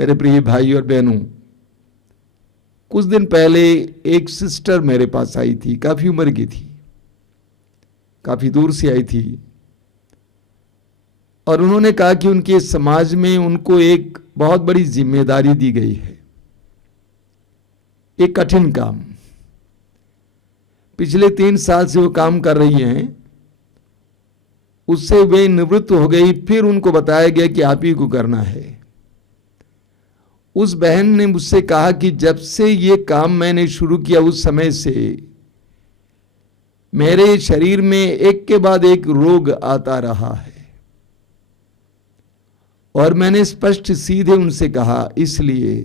मेरे प्रिय भाई और बहनों, कुछ दिन पहले एक सिस्टर मेरे पास आई थी, काफी उम्र की थी, काफी दूर से आई थी, और उन्होंने कहा कि उनके समाज में उनको एक बहुत बड़ी जिम्मेदारी दी गई है, एक कठिन काम। पिछले 3 साल से वो काम कर रही हैं, उससे वे निवृत्त हो गई, फिर उनको बताया गया कि आप ही को करना है। उस बहन ने मुझसे कहा कि जब से ये काम मैंने शुरू किया उस समय से मेरे शरीर में एक के बाद एक रोग आता रहा है, और मैंने स्पष्ट सीधे उनसे कहा, इसलिए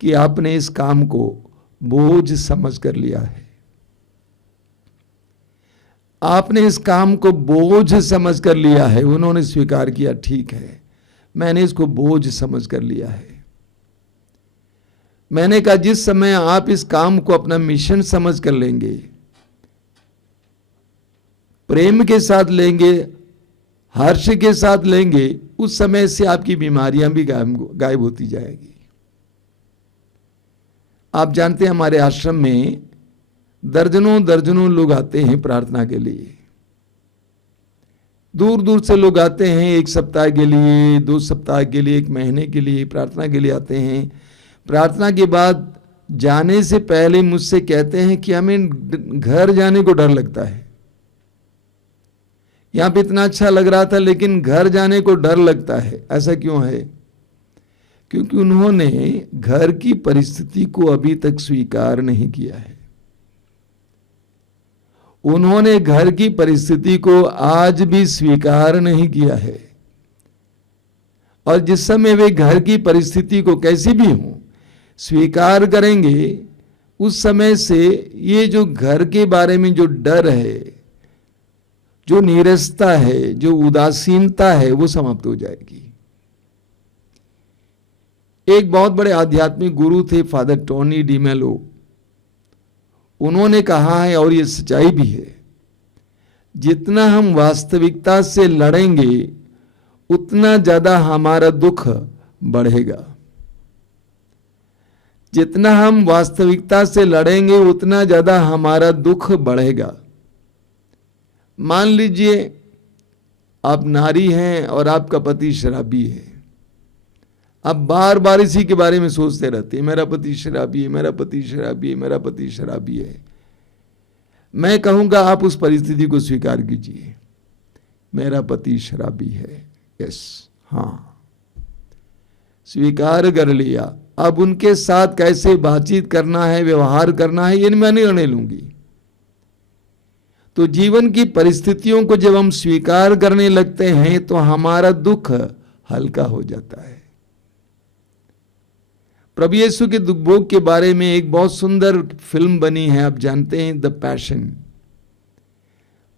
कि आपने इस काम को बोझ समझ कर लिया है। आपने इस काम को बोझ समझ कर लिया है। उन्होंने स्वीकार किया, ठीक है, मैंने इसको बोझ समझ कर लिया है। मैंने कहा, जिस समय आप इस काम को अपना मिशन समझ कर लेंगे, प्रेम के साथ लेंगे, हर्ष के साथ लेंगे, उस समय से आपकी बीमारियां भी गायब होती जाएगी। आप जानते हैं, हमारे आश्रम में दर्जनों दर्जनों लोग आते हैं प्रार्थना के लिए। दूर दूर से लोग आते हैं, 1 सप्ताह के लिए, 2 सप्ताह के लिए, 1 महीने के लिए प्रार्थना के लिए आते हैं। प्रार्थना के बाद जाने से पहले मुझसे कहते हैं कि हमें घर जाने को डर लगता है। यहां पे इतना अच्छा लग रहा था, लेकिन घर जाने को डर लगता है। ऐसा क्यों है? क्योंकि उन्होंने घर की परिस्थिति को अभी तक स्वीकार नहीं किया है। उन्होंने घर की परिस्थिति को आज भी स्वीकार नहीं किया है। और जिस समय वे घर की परिस्थिति को कैसी भी हो स्वीकार करेंगे, उस समय से ये जो घर के बारे में जो डर है, जो नीरसता है, जो उदासीनता है, वो समाप्त हो जाएगी। एक बहुत बड़े आध्यात्मिक गुरु थे, फादर टोनी डी मेलो। उन्होंने कहा है, और ये सच्चाई भी है, जितना हम वास्तविकता से लड़ेंगे उतना ज्यादा हमारा दुख बढ़ेगा। जितना हम वास्तविकता से लड़ेंगे उतना ज्यादा हमारा दुख बढ़ेगा। मान लीजिए आप नारी हैं और आपका पति शराबी है। आप बार बार इसी के बारे में सोचते रहते हैं, मेरा पति शराबी है, मेरा पति शराबी है, मेरा पति शराबी है। मैं कहूंगा, आप उस परिस्थिति को स्वीकार कीजिए, मेरा पति शराबी है। यस, हाँ, स्वीकार कर लिया। अब उनके साथ कैसे बातचीत करना है, व्यवहार करना है, ये मैं निर्णय लूंगी। तो जीवन की परिस्थितियों को जब हम स्वीकार करने लगते हैं तो हमारा दुख हल्का हो जाता है। प्रभु यीशु के दुख भोग के बारे में एक बहुत सुंदर फिल्म बनी है, आप जानते हैं, द पैशन।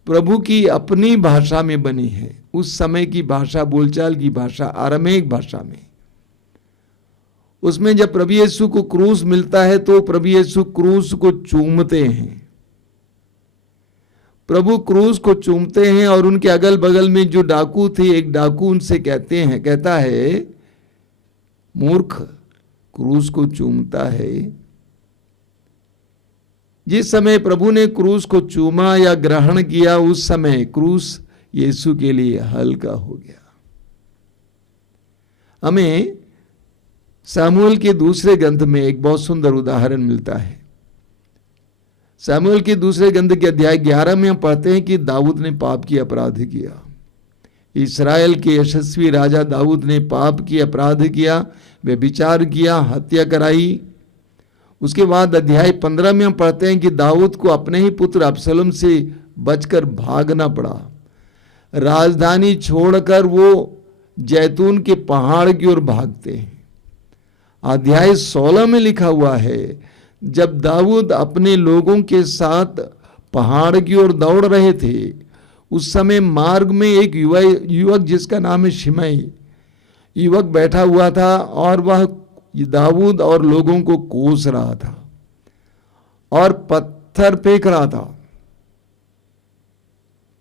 प्रभु की अपनी भाषा में बनी है, उस समय की भाषा, बोलचाल की भाषा, अरामीक भाषा में। उसमें जब प्रभु यीशु को क्रूस मिलता है तो प्रभु यीशु क्रूस को चूमते हैं। प्रभु क्रूस को चूमते हैं और उनके अगल बगल में जो डाकू थे, एक डाकू उनसे कहता है, मूर्ख, क्रूस को चूमता है। जिस समय प्रभु ने क्रूस को चूमा या ग्रहण किया, उस समय क्रूस यीशु के लिए हल्का हो गया। हमें सामुएल के दूसरे ग्रंथ में एक बहुत सुंदर उदाहरण मिलता है। सामुएल के दूसरे ग्रंथ के अध्याय 11 में हम पढ़ते हैं कि दाऊद ने पाप की अपराध किया। इस्राएल के यशस्वी राजा दाऊद ने पाप की अपराध किया, व्यभिचार किया, हत्या कराई। उसके बाद अध्याय 15 में हम पढ़ते हैं कि दाऊद को अपने ही पुत्र अबसलोम से बचकर भागना पड़ा। राजधानी छोड़कर वो जैतून के पहाड़ की ओर भागते हैं। अध्याय 16 में लिखा हुआ है, जब दाऊद अपने लोगों के साथ पहाड़ की ओर दौड़ रहे थे, उस समय मार्ग में एक युवक जिसका नाम है शिमई, युवक बैठा हुआ था और वह दाऊद और लोगों को कोस रहा था और पत्थर फेंक रहा था।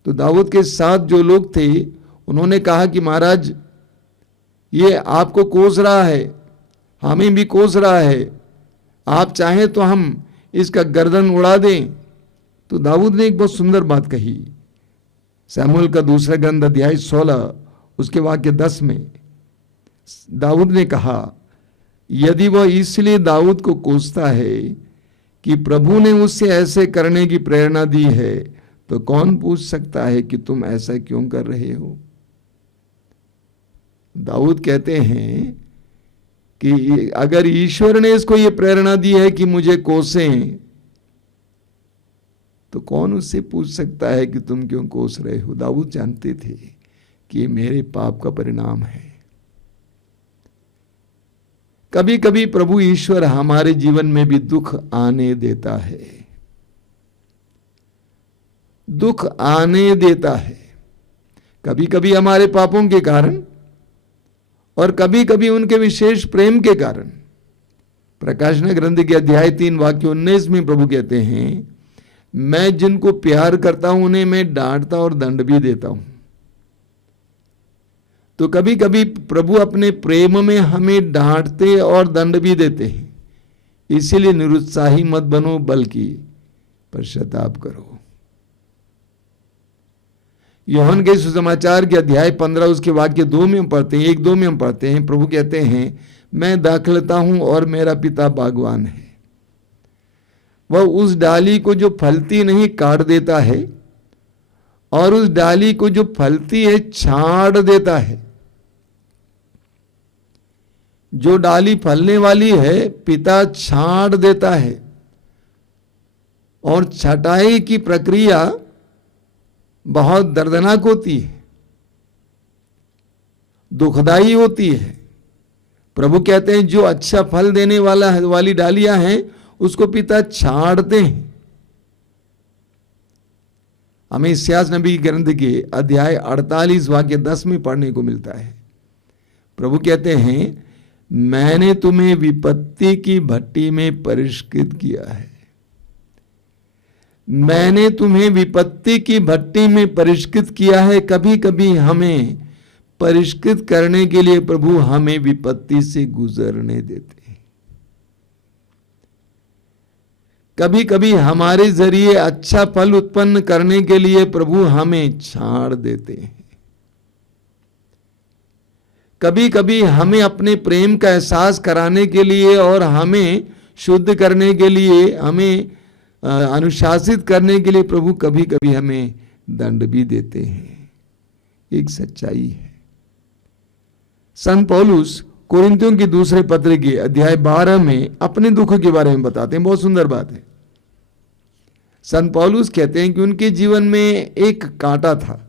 तो दाऊद के साथ जो लोग थे उन्होंने कहा कि महाराज, ये आपको कोस रहा है, हमें भी कोस रहा है, आप चाहें तो हम इसका गर्दन उड़ा दें। तो दाऊद ने एक बहुत सुंदर बात कही। शमूएल का दूसरा ग्रंथ अध्याय 16 उसके वाक्य 10 में दाऊद ने कहा, यदि वह इसलिए दाऊद को कोसता है कि प्रभु ने उससे ऐसे करने की प्रेरणा दी है, तो कौन पूछ सकता है कि तुम ऐसा क्यों कर रहे हो। दाऊद कहते हैं कि अगर ईश्वर ने इसको ये प्रेरणा दी है कि मुझे कोसें, तो कौन उससे पूछ सकता है कि तुम क्यों कोस रहे हो। दाऊद जानते थे कि ये मेरे पाप का परिणाम है। कभी कभी प्रभु ईश्वर हमारे जीवन में भी दुख आने देता है, दुख आने देता है, कभी कभी हमारे पापों के कारण और कभी कभी उनके विशेष प्रेम के कारण। प्रकाशना ग्रंथ के अध्याय 3 वाक्य 19 में प्रभु कहते हैं, मैं जिनको प्यार करता हूं उन्हें मैं डांटता और दंड भी देता हूं। तो कभी कभी प्रभु अपने प्रेम में हमें डांटते और दंड भी देते हैं। इसीलिए निरुत्साही मत बनो, बल्कि पश्चाताप करो। यूहन्ना के सुसमाचार के अध्याय 15 उसके वाक्य 2 में हम पढ़ते हैं, 1-2 में हम पढ़ते हैं, प्रभु कहते हैं, मैं दाखलता हूं और मेरा पिता बागवान है। वह उस डाली को जो फलती नहीं काट देता है और उस डाली को जो फलती है छांट देता है। जो डाली फलने वाली है पिता छांट देता है, और छटाई की प्रक्रिया बहुत दर्दनाक होती है, दुखदाई होती है। प्रभु कहते हैं जो अच्छा फल देने वाली डालियां हैं उसको पिता छांटते हैं। हमें इस्यास नबी ग्रंथ के अध्याय 48 वाक्य 10 में पढ़ने को मिलता है। प्रभु कहते हैं, मैंने तुम्हें विपत्ति की भट्टी में परिष्कृत किया है। मैंने तुम्हें विपत्ति की भट्टी में परिष्कृत किया है। कभी कभी हमें परिष्कृत करने के लिए प्रभु हमें विपत्ति से गुजरने देते हैं। कभी कभी हमारे जरिए अच्छा फल उत्पन्न करने के लिए प्रभु हमें छाड़ देते हैं। कभी कभी हमें अपने प्रेम का एहसास कराने के लिए और हमें शुद्ध करने के लिए, हमें अनुशासित करने के लिए प्रभु कभी कभी हमें दंड भी देते हैं। एक सच्चाई है। संत पौलुस कोरिन्थियों की दूसरे पत्र के अध्याय 12 में अपने दुख के बारे में बताते हैं। बहुत सुंदर बात है। संत पौलुस कहते हैं कि उनके जीवन में एक कांटा था।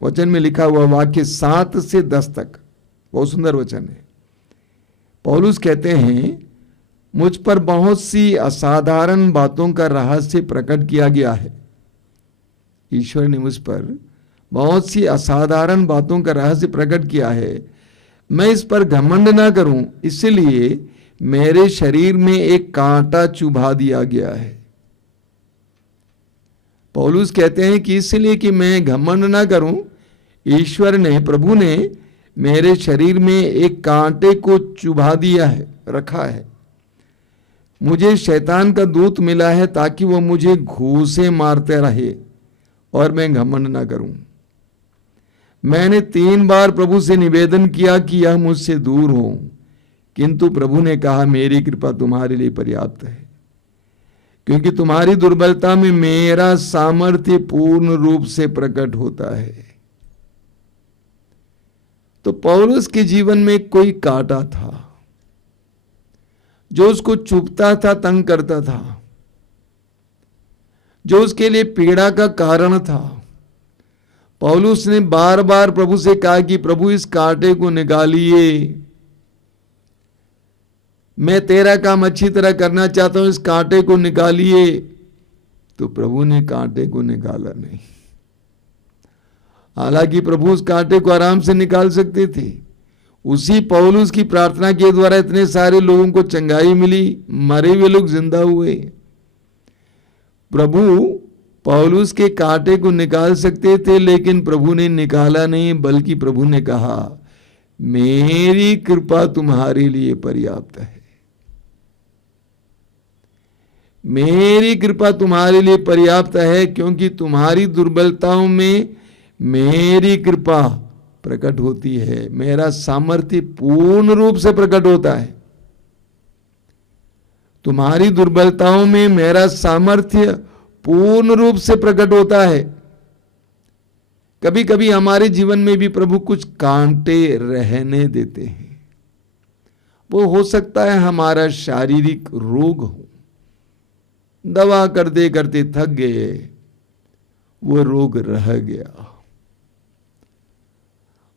वचन में लिखा हुआ वाक्य 7 से 10 तक बहुत सुंदर वचन है। पौलुस कहते हैं, मुझ पर बहुत सी असाधारण बातों का रहस्य प्रकट किया गया है। ईश्वर ने मुझ पर बहुत सी असाधारण बातों का रहस्य प्रकट किया है। मैं इस पर घमंड ना करूं, इसलिए मेरे शरीर में एक कांटा चुभा दिया गया है। पौलुस कहते हैं कि इसलिए कि मैं घमंड ना करूं, ईश्वर ने, प्रभु ने मेरे शरीर में एक कांटे को चुभा दिया है, रखा है। मुझे शैतान का दूत मिला है ताकि वह मुझे घूंसे मारते रहे और मैं घमंड ना करूं। मैंने 3 बार प्रभु से निवेदन किया कि यह मुझसे दूर हो, किंतु प्रभु ने कहा, मेरी कृपा तुम्हारे लिए पर्याप्त है, क्योंकि तुम्हारी दुर्बलता में मेरा सामर्थ्य पूर्ण रूप से प्रकट होता है। तो पौलुस के जीवन में कोई कांटा था जो उसको चुभता था, तंग करता था, जो उसके लिए पीड़ा का कारण था। पौलुस ने बार बार प्रभु से कहा कि प्रभु इस कांटे को निकालिए, मैं तेरा काम अच्छी तरह करना चाहता हूं, इस कांटे को निकालिए। तो प्रभु ने कांटे को निकाला नहीं। हालांकि प्रभु उस कांटे को आराम से निकाल सकते थे। उसी पौलुस की प्रार्थना के द्वारा इतने सारे लोगों को चंगाई मिली, मरे हुए लोग जिंदा हुए। प्रभु पौलुस के कांटे को निकाल सकते थे, लेकिन प्रभु ने निकाला नहीं, बल्कि प्रभु ने कहा, मेरी कृपा तुम्हारे लिए पर्याप्त है। मेरी कृपा तुम्हारे लिए पर्याप्त है, क्योंकि तुम्हारी दुर्बलताओं में मेरी कृपा प्रकट होती है। मेरा सामर्थ्य पूर्ण रूप से प्रकट होता है। तुम्हारी दुर्बलताओं में मेरा सामर्थ्य पूर्ण रूप से प्रकट होता है। कभी कभी हमारे जीवन में भी प्रभु कुछ कांटे रहने देते हैं। वो हो सकता है हमारा शारीरिक रोग हो, दवा करते करते थक गए, वो रोग रह गया।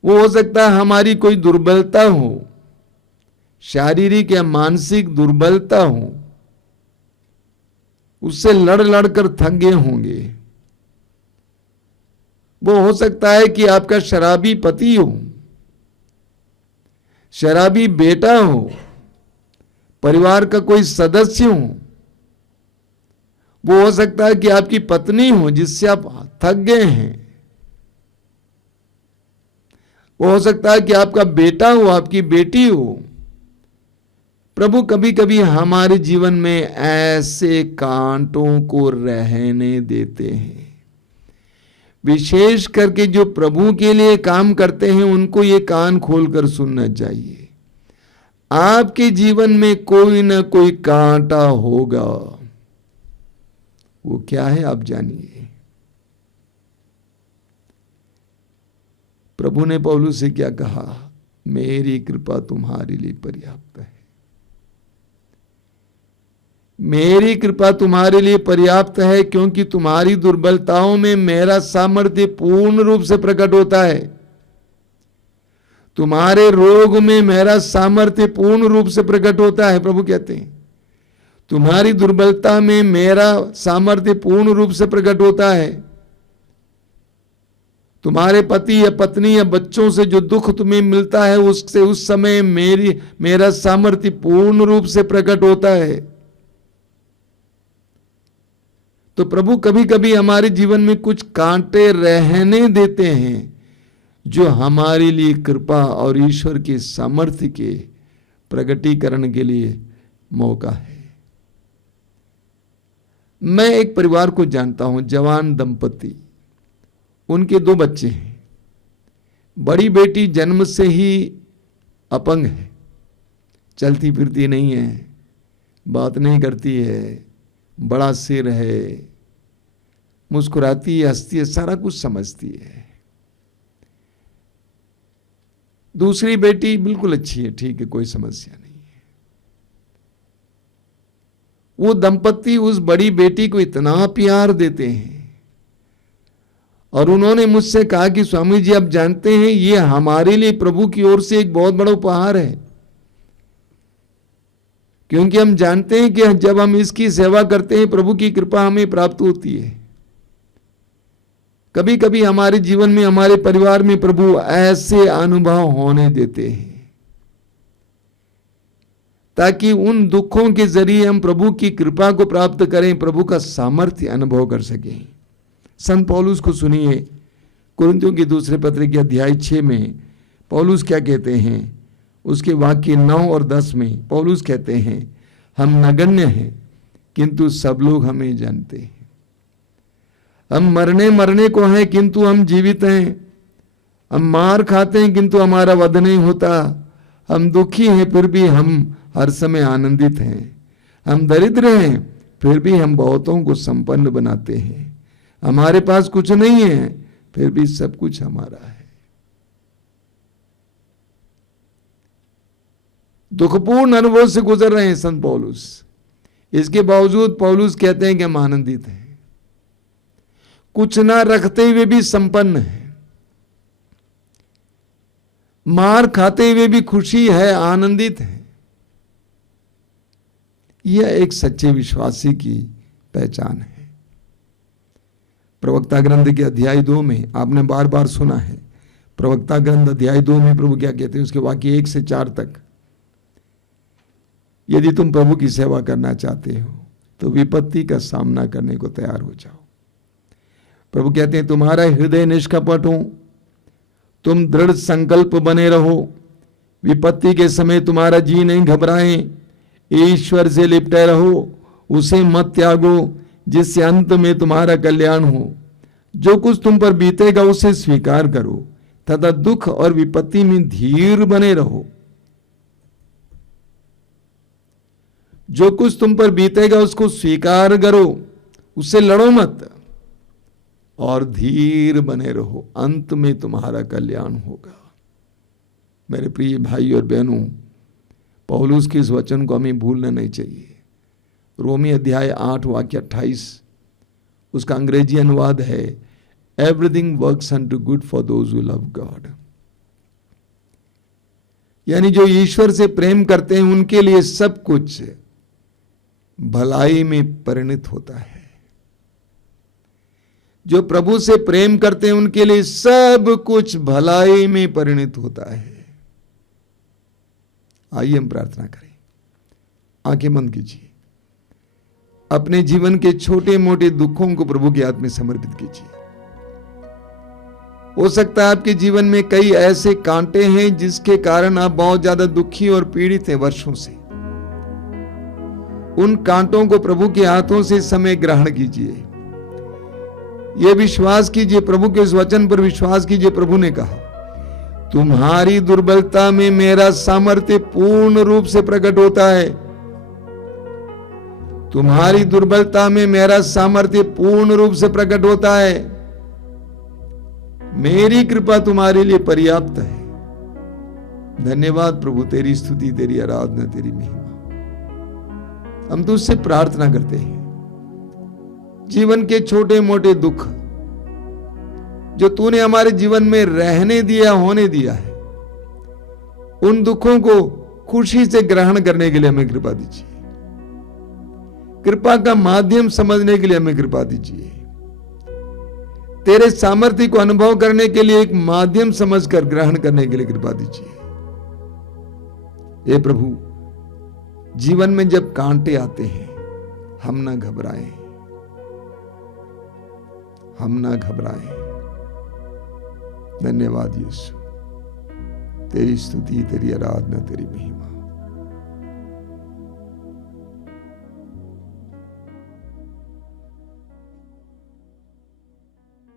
वो हो सकता है हमारी कोई दुर्बलता हो, शारीरिक या मानसिक दुर्बलता हो, उससे लड़ लड़ कर थक गए होंगे। वो हो सकता है कि आपका शराबी पति हो, शराबी बेटा हो, परिवार का कोई सदस्य हो। वो हो सकता है कि आपकी पत्नी हो जिससे आप थक गए हैं। वो हो सकता है कि आपका बेटा हो, आपकी बेटी हो। प्रभु कभी कभी हमारे जीवन में ऐसे कांटों को रहने देते हैं। विशेष करके जो प्रभु के लिए काम करते हैं उनको ये कान खोलकर सुनना चाहिए। आपके जीवन में कोई ना कोई कांटा होगा। वो क्या है आप जानिए। प्रभु ने पौलुस से क्या कहा? मेरी कृपा तुम्हारे लिए पर्याप्त है। मेरी कृपा तुम्हारे लिए पर्याप्त है, क्योंकि तुम्हारी दुर्बलताओं में मेरा सामर्थ्य पूर्ण रूप से प्रकट होता है। तुम्हारे रोग में मेरा सामर्थ्य पूर्ण रूप से प्रकट होता है। प्रभु कहते हैं तुम्हारी दुर्बलता में मेरा सामर्थ्य पूर्ण रूप से प्रकट होता है। तुम्हारे पति या पत्नी या बच्चों से जो दुख तुम्हें मिलता है उससे उस समय मेरा सामर्थ्य पूर्ण रूप से प्रकट होता है। तो प्रभु कभी कभी हमारे जीवन में कुछ कांटे रहने देते हैं जो हमारे लिए कृपा और ईश्वर के सामर्थ्य के प्रकटीकरण के लिए मौका है। मैं एक परिवार को जानता हूं, जवान दंपति, उनके 2 बच्चे हैं। बड़ी बेटी जन्म से ही अपंग है, चलती फिरती नहीं है, बात नहीं करती है, बड़ा सिर है, मुस्कुराती है, हंसती है, सारा कुछ समझती है। दूसरी बेटी बिल्कुल अच्छी है, ठीक है, कोई समस्या नहीं है। वो दंपति उस बड़ी बेटी को इतना प्यार देते हैं और उन्होंने मुझसे कहा कि स्वामी जी आप जानते हैं ये हमारे लिए प्रभु की ओर से एक बहुत बड़ा उपहार है, क्योंकि हम जानते हैं कि जब हम इसकी सेवा करते हैं प्रभु की कृपा हमें प्राप्त होती है। कभी कभी हमारे जीवन में, हमारे परिवार में प्रभु ऐसे अनुभव होने देते हैं ताकि उन दुखों के जरिए हम प्रभु की कृपा को प्राप्त करें, प्रभु का सामर्थ्य अनुभव कर सकें। संत पौलुस को सुनिए, कुरिन्थियों की दूसरे पत्र के अध्याय 6 में पौलुस क्या कहते हैं। उसके वाक्य 9 और 10 में पौलुस कहते हैं हम नगण्य हैं किंतु सब लोग हमें जानते हैं। हम मरने को हैं किंतु हम जीवित हैं। हम मार खाते हैं किंतु हमारा वध नहीं होता। हम दुखी हैं फिर भी हम हर समय आनंदित हैं। हम दरिद्र हैं फिर भी हम बहुतों को संपन्न बनाते हैं। हमारे पास कुछ नहीं है फिर भी सब कुछ हमारा है। दुखपूर्ण अनुभव से गुजर रहे हैं संत पौलुस, इसके बावजूद पौलुस कहते हैं कि हम आनंदित हैं। कुछ ना रखते हुए भी संपन्न है, मार खाते हुए भी खुशी है, आनंदित है। यह एक सच्चे विश्वासी की पहचान है। प्रवक्ता ग्रंथ के अध्याय 2 में आपने बार बार सुना है, प्रवक्ता ग्रंथ अध्याय 2 में प्रभु क्या कहते हैं, उसके वाक्य 1 से 4 तक, यदि तुम प्रभु की सेवा करना चाहते हो तो विपत्ति का सामना करने को तैयार हो जाओ। प्रभु कहते हैं तुम्हारा हृदय निष्कपट हो, तुम दृढ़ संकल्प बने रहो, विपत्ति के समय तुम्हारा जी नहीं घबराएं, ईश्वर से लिपटे रहो, उसे मत त्यागो, जिससे अंत में तुम्हारा कल्याण हो। जो कुछ तुम पर बीतेगा उसे स्वीकार करो तथा दुख और विपत्ति में धीर बने रहो। जो कुछ तुम पर बीतेगा उसको स्वीकार करो, उससे लड़ो मत और धीर बने रहो, अंत में तुम्हारा कल्याण होगा। मेरे प्रिय भाई और बहनों, पौलुस के इस वचन को हमें भूलना नहीं चाहिए। रोमी अध्याय 8 वाक्य 28, उसका अंग्रेजी अनुवाद है, everything works unto good for those who love God. यानी जो ईश्वर से प्रेम करते हैं उनके लिए सब कुछ भलाई में परिणत होता है। जो प्रभु से प्रेम करते हैं उनके लिए सब कुछ भलाई में परिणत होता है। आइए हम प्रार्थना करें, आंखें बंद कीजिए, अपने जीवन के छोटे मोटे दुखों को प्रभु के हाथ में समर्पित कीजिए। हो सकता है आपके जीवन में कई ऐसे कांटे हैं जिसके कारण आप बहुत ज्यादा दुखी और पीड़ित हैं वर्षों से। उन कांटों को प्रभु के हाथों से समय ग्रहण कीजिए। यह विश्वास कीजिए, प्रभु के इस वचन पर विश्वास कीजिए। प्रभु ने कहा, तुम्हारी दुर्बलता में मेरा सामर्थ्य पूर्ण रूप से प्रकट होता है। तुम्हारी दुर्बलता में मेरा सामर्थ्य पूर्ण रूप से प्रकट होता है। मेरी कृपा तुम्हारे लिए पर्याप्त है। धन्यवाद प्रभु, तेरी स्तुति, तेरी आराधना, तेरी महिमा। हम तुझसे प्रार्थना करते हैं, जीवन के छोटे मोटे दुख जो तूने हमारे जीवन में रहने दिया, होने दिया है, उन दुखों को खुशी से ग्रहण करने के लिए हमें कृपा दीजिए। कृपा का माध्यम समझने के लिए हमें कृपा दीजिए। तेरे सामर्थ्य को अनुभव करने के लिए एक माध्यम समझकर ग्रहण करने के लिए कृपा दीजिए। हे प्रभु, जीवन में जब कांटे आते हैं हम ना घबराएं, हम ना घबराएं। धन्यवाद यीशु, तेरी स्तुति, तेरी आराधना, तेरी महिमा।